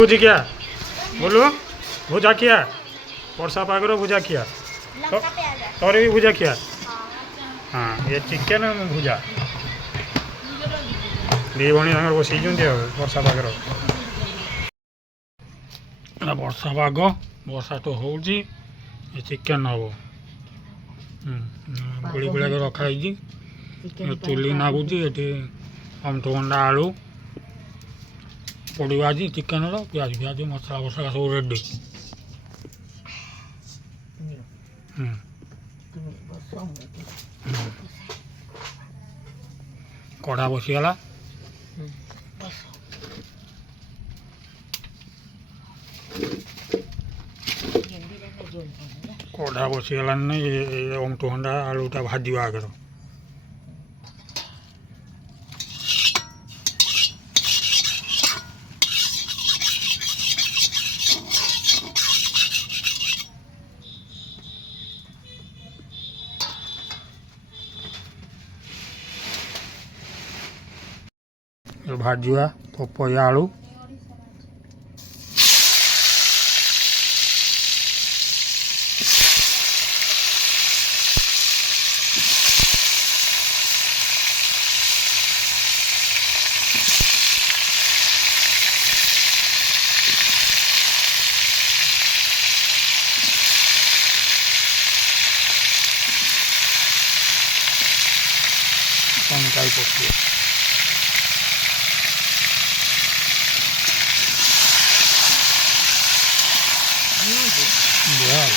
भुजी क्या बोलो भुजा किया वर्षा पागर भुजा किया तो तोरे भी भुजा किया हाँ ये चिकेन भुजा दी भणी बस वर्षा पागर वर्षा पाग वर्षा तो हो चिकेन हम गोड़ी गुड़ाक रखाई चुली नागुच ये अमृतभंडा आलू पड़ा आज चिकेन प्याज प्याज मसला फसला सब रेडी कड़ा बसीगला कड़ा बसीगला अमृतभंडा आलूटा भाजा आगे भाजा पपया आलू पंकाई पक्षी बिहार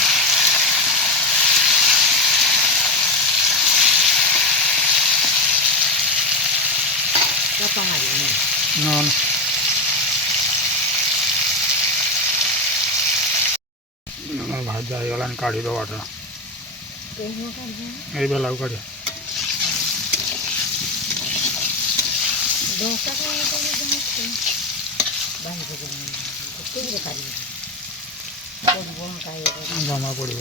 भाजा गला काढ़ी दो आटा ये बेला काढ़िया जमा पड़े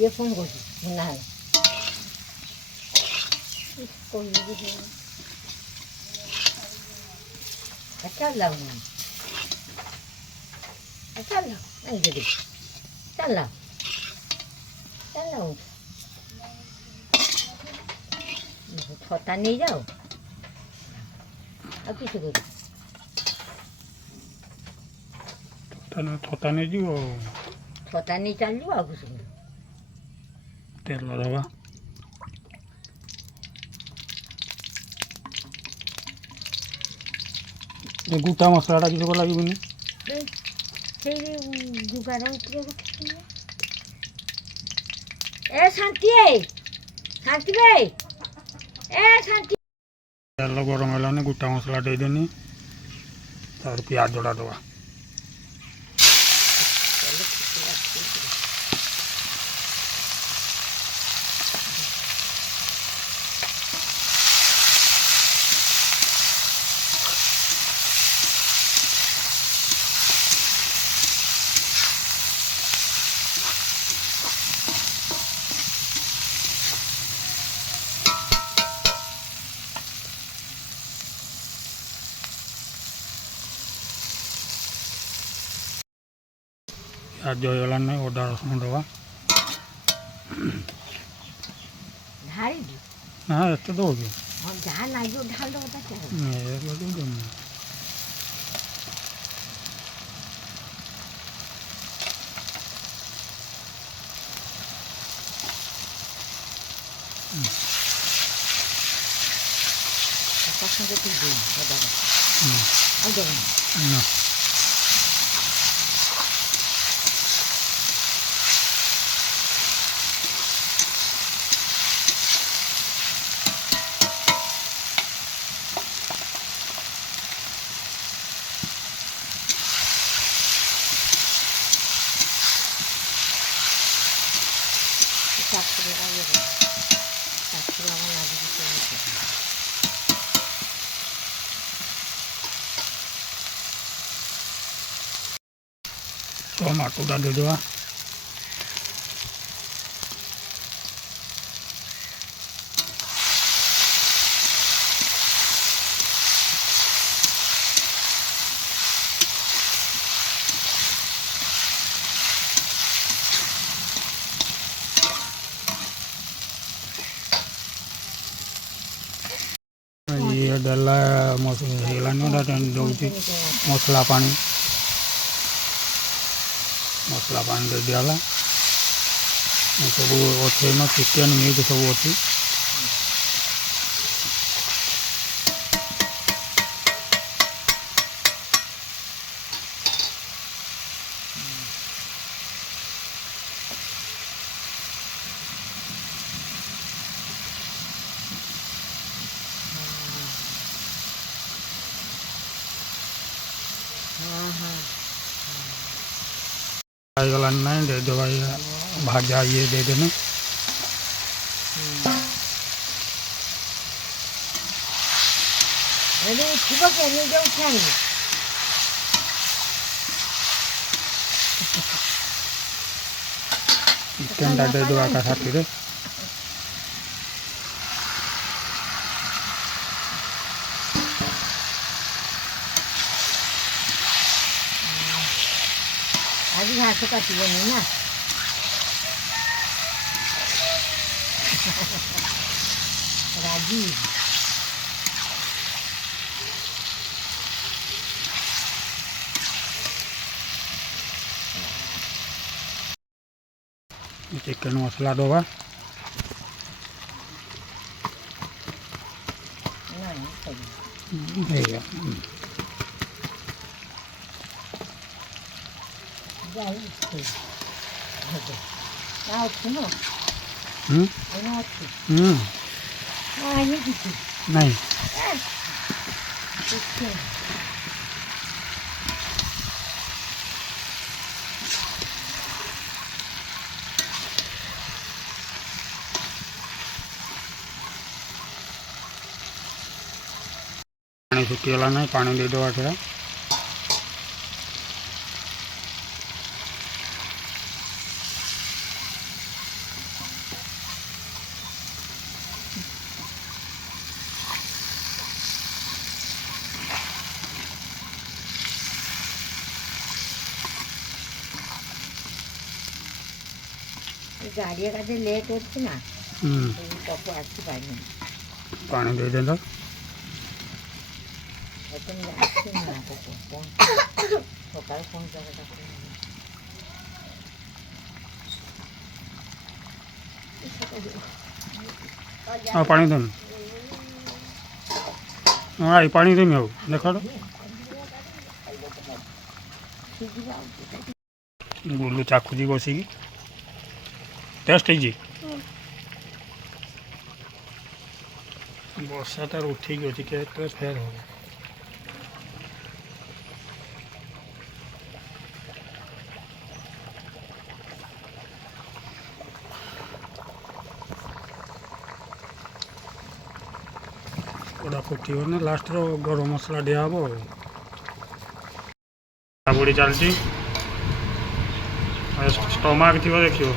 ये फोन को ना इसको ये अच्छा लाओ नहीं दे चल लाओ छोटा नहीं जाओ अब किसी को छोटा नहीं जी छोटा नहीं चल लो अब कुछ तेल लगा गोटा मसलाटा किसी को लगे शांति तेल गरम है गोटा मसला देदेनी तार प्याज जोड़ा दवा प्याज होगा नहीं अदा रसुण दवा हाँ एत दो टमाटोटा देदेवा ये डला मसला दौर मसला पानी दे दिला सब अच्छे न चिकेन मीट सब अच्छी गला नहीं दे दो भाई भाजा ये दे देना चिकन टा दे दो आका साथी रे आज घास काटबनी ना राजी चिकन मसला दोबा नहीं पानी सुखीगला नहीं पानी दे दो थोड़ा गाड़ी का लेट होती ना तो आसी पानी दे देना सकाल फोन हाँ पानी देना हाँ पानी देमी आओ देखो गुलू चाखुची बसिकी टेस्ट है वर्षा तार उठिक अच्छी के फेर हो कड़ा फुटी ना लास्ट रो गरम मसला दिया बुड़ी चलती स्टमाक थी देखियो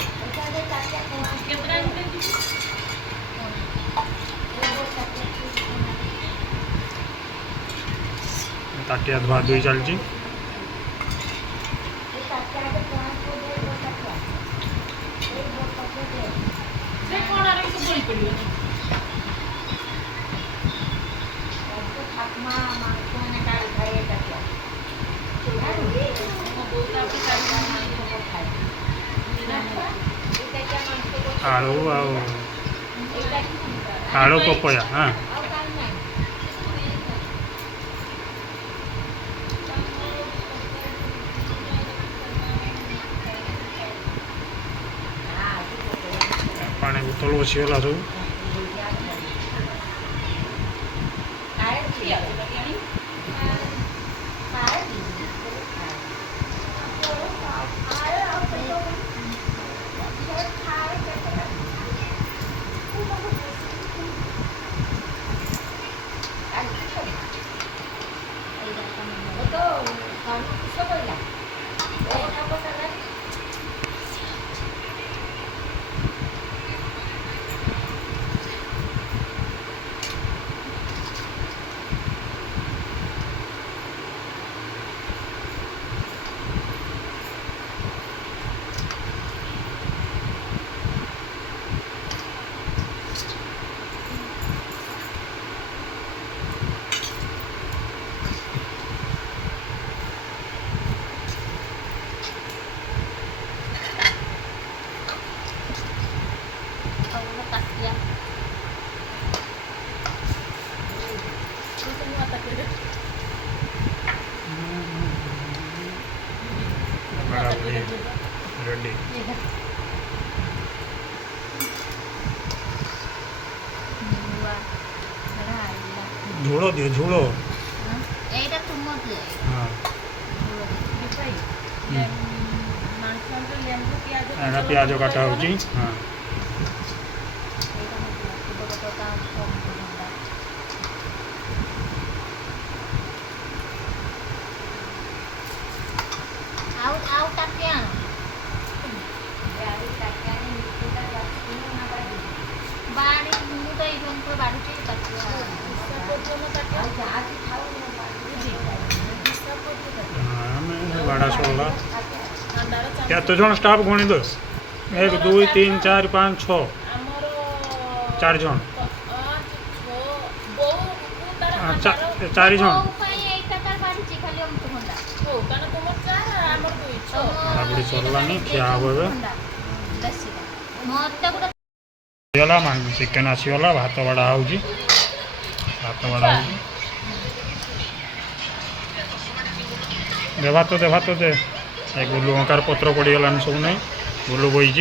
ताटिया धुआ धुई चलती आलू आलू पपया हाँ पानी बोतल बसीगला सब रेडी झूलो दियो झूलो এইটা তুমত লে हाँ एना प्याज काटा होची हाँ ଆଉ ଆଉ ଟାକିଆ ବାଡ଼ି ମୁଁ ତ ଏଇ ରଙ୍ଗ ବାଡ଼ୁଛି ତାକୁ हाँ मैं बड़ा सोला क्या तो जन स्टाफ गणी दस 1 2 3 4 5 6 4 जन चार जन बुढ़ी सरलानी खिया हम गला चिकेन आसीगला भात बाड़ा हो भात बाड़ा हो दे भात दे एक गुलु अंकार पत्र पड़गलान सब नहीं गुलु बोई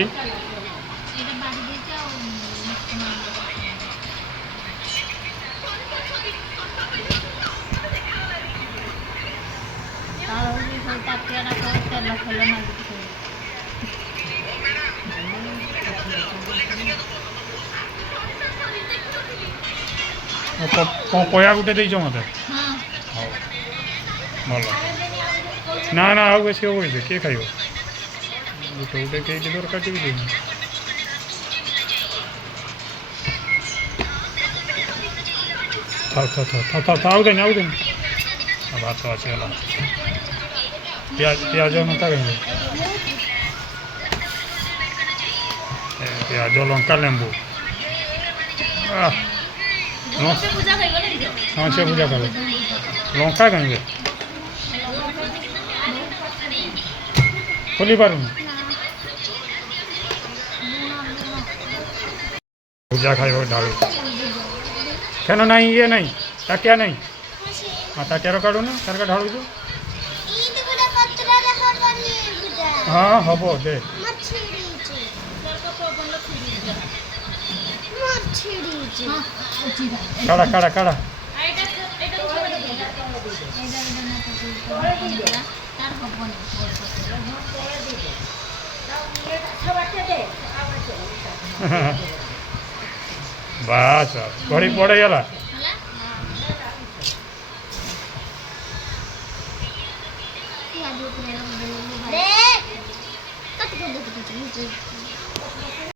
पया गुटे देच मत भल ना ना आउ बेस हम किए खाइब गोटे गोटे के दरकार टी आउ देनी भात आसीगला पियाज लंका कहीं पियाज लंका लेंबू हाँ से पूजा कर लंका कहीं खोली पार पूजा खाइब ढालू क्या नहीं ये नहीं ताटिया नहीं हाँ ताटियार काढ़ू ना तार ढालू हाँ हम दे काढ़ा काढ़ा काढ़ा बस घड़ी पड़े गला